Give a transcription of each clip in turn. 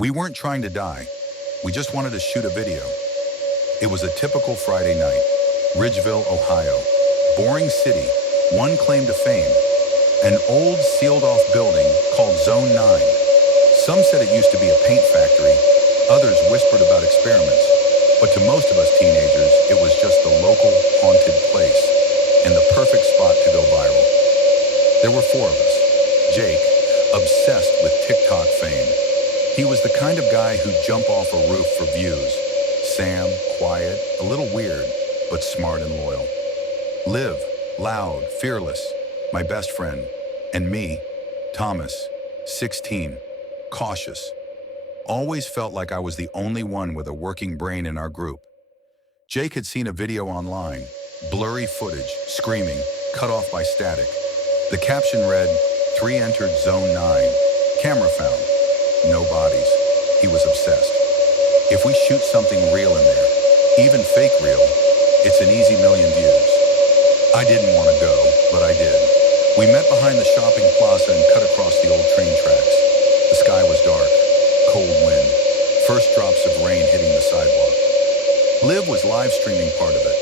We weren't trying to die. We just wanted to shoot a video. It was a typical Friday night. Ridgeville, Ohio. Boring city. One claim to fame. An old sealed-off building called Zone 9. Some said it used to be a paint factory. Others whispered about experiments. But to most of us teenagers, it was just the local haunted place and the perfect spot to go viral. There were four of us. Jake, obsessed with TikTok fame. He was the kind of guy who'd jump off a roof for views. Sam, quiet, a little weird, but smart and loyal. Liv, loud, fearless, my best friend. And me, Thomas, 16, cautious. Always felt like I was the only one with a working brain in our group. Jake had seen a video online, blurry footage, screaming, cut off by static. The caption read, 3 entered Zone 9, camera found. No bodies. He was obsessed. If we shoot something real in there, even fake real, it's an easy million views. I didn't want to go, but I did. We met behind the shopping plaza and cut across the old train tracks. The sky was dark, cold wind, first drops of rain hitting the sidewalk. Liv was live streaming part of it.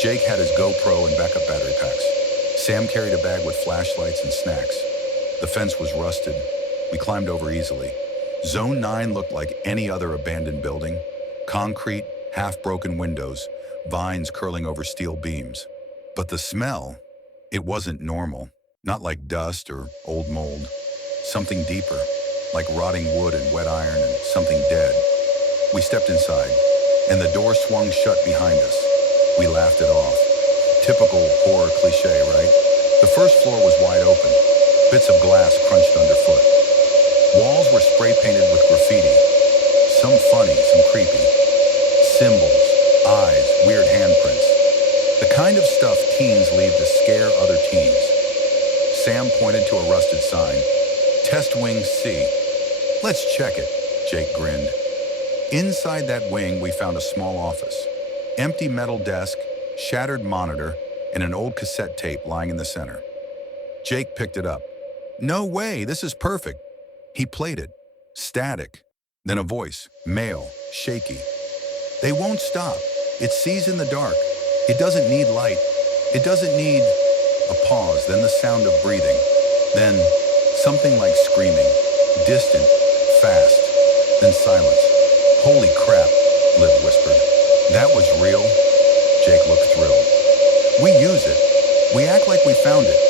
Jake had his GoPro and backup battery packs. Sam carried a bag with flashlights and snacks. The fence was rusted. We climbed over easily. Zone 9 looked like any other abandoned building. Concrete, half-broken windows, vines curling over steel beams. But the smell, it wasn't normal. Not like dust or old mold. Something deeper, like rotting wood and wet iron and something dead. We stepped inside, and the door swung shut behind us. We laughed it off. Typical horror cliche, right? The first floor was wide open. Bits of glass crunched underfoot. Walls were spray-painted with graffiti. Some funny, some creepy. Symbols, eyes, weird handprints. The kind of stuff teens leave to scare other teens. Sam pointed to a rusted sign. Test Wing C. Let's check it, Jake grinned. Inside that wing, we found a small office. Empty metal desk, shattered monitor, and an old cassette tape lying in the center. Jake picked it up. No way, this is perfect. He played it. Static. Then a voice, male, shaky. They won't stop. It sees in the dark. It doesn't need light. It doesn't need... A pause, then the sound of breathing. Then something like screaming. Distant, fast, then silence. Holy crap, Liv whispered. That was real? Jake looked thrilled. We use it. We act like we found it.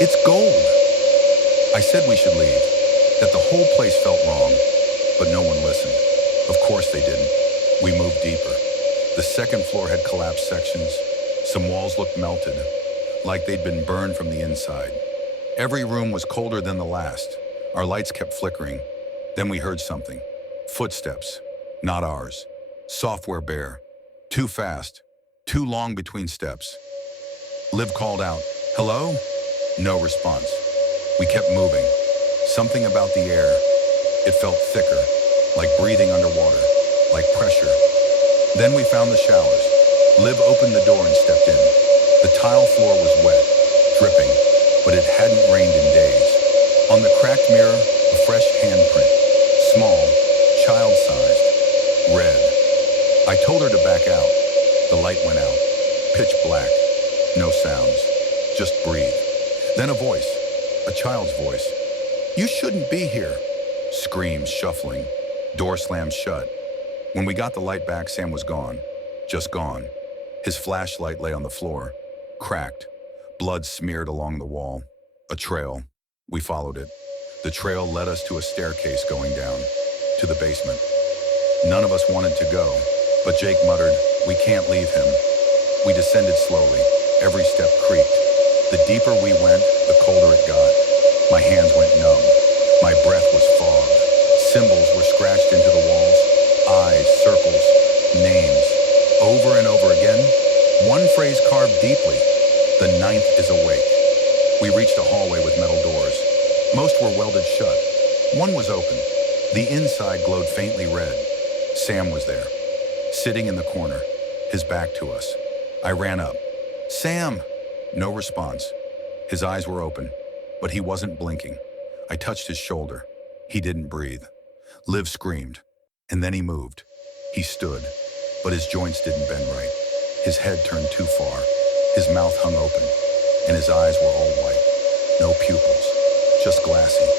It's gold. I said we should leave, that the whole place felt wrong, but no one listened. Of course they didn't. We moved deeper. The second floor had collapsed sections. Some walls looked melted, like they'd been burned from the inside. Every room was colder than the last. Our lights kept flickering. Then we heard something. Footsteps. Not ours. Software bare. Too fast. Too long between steps. Liv called out, "Hello?" No response. We kept moving. Something about the air. It felt thicker, like breathing underwater, like pressure. Then we found the showers. Liv opened the door and stepped in. The tile floor was wet, dripping, but it hadn't rained in days. On the cracked mirror, a fresh handprint. Small, child-sized, red. I told her to back out. The light went out. Pitch black. No sounds. Just breathe. Then a voice. A child's voice. "You shouldn't be here." Screams, shuffling. Door slammed shut. When we got the light back, Sam was gone. Just gone. His flashlight lay on the floor. Cracked. Blood smeared along the wall. A trail. We followed it. The trail led us to a staircase going down. To the basement. None of us wanted to go, but Jake muttered, "We can't leave him." We descended slowly. Every step creaked. The deeper we went, the colder it got. My hands went numb. My breath was fogged. Symbols were scratched into the walls. Eyes, circles, names. Over and over again. One phrase carved deeply. The ninth is awake. We reached a hallway with metal doors. Most were welded shut. One was open. The inside glowed faintly red. Sam was there, sitting in the corner, his back to us. I ran up. "Sam!" No response. His eyes were open, but he wasn't blinking. I touched his shoulder. He didn't breathe. Liv screamed. And then he moved. He stood, but his joints didn't bend right. His head turned too far. His mouth hung open, and his eyes were all white. No pupils, just glassy.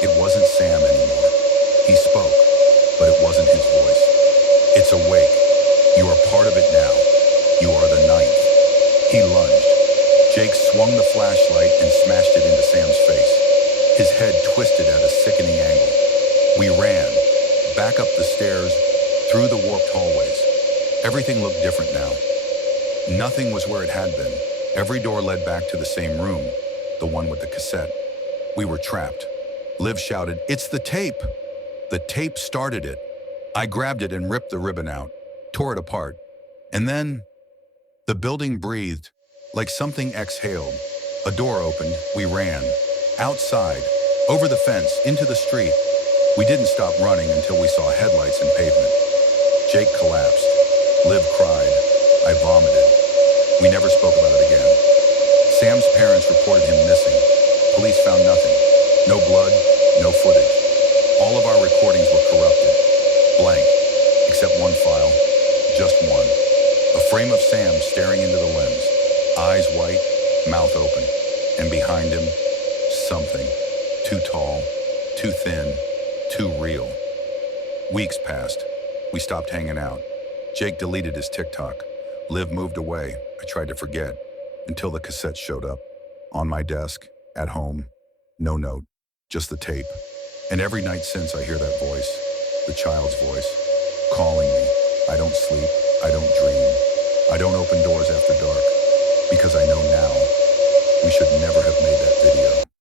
It wasn't Sam anymore. He spoke, but it wasn't his voice. It's awake. You are part of it now. You are the ninth. He lunged. Jake swung the flashlight and smashed it into Sam's face. His head twisted at a sickening angle. We ran, back up the stairs, through the warped hallways. Everything looked different now. Nothing was where it had been. Every door led back to the same room, the one with the cassette. We were trapped. Liv shouted, "It's the tape!" The tape started it. I grabbed it and ripped the ribbon out, tore it apart. And then, the building breathed, like something exhaled. A door opened, we ran. Outside, over the fence, into the street. We didn't stop running until we saw headlights and pavement. Jake collapsed. Liv cried. I vomited. We never spoke about it again. Sam's parents reported him missing. Police found nothing. No blood, no footage. All of our recordings were corrupted. Blank. Except one file. Just one. A frame of Sam staring into the lens. Eyes white, mouth open. And behind him, something. Too tall, too thin, too real. Weeks passed. We stopped hanging out. Jake deleted his TikTok. Liv moved away. I tried to forget. Until the cassette showed up. On my desk, at home. No note. Just the tape. And every night since I hear that voice. The child's voice. Calling me. I don't sleep. I don't dream. I don't open doors after dark. Because I know now. We should never have made that video.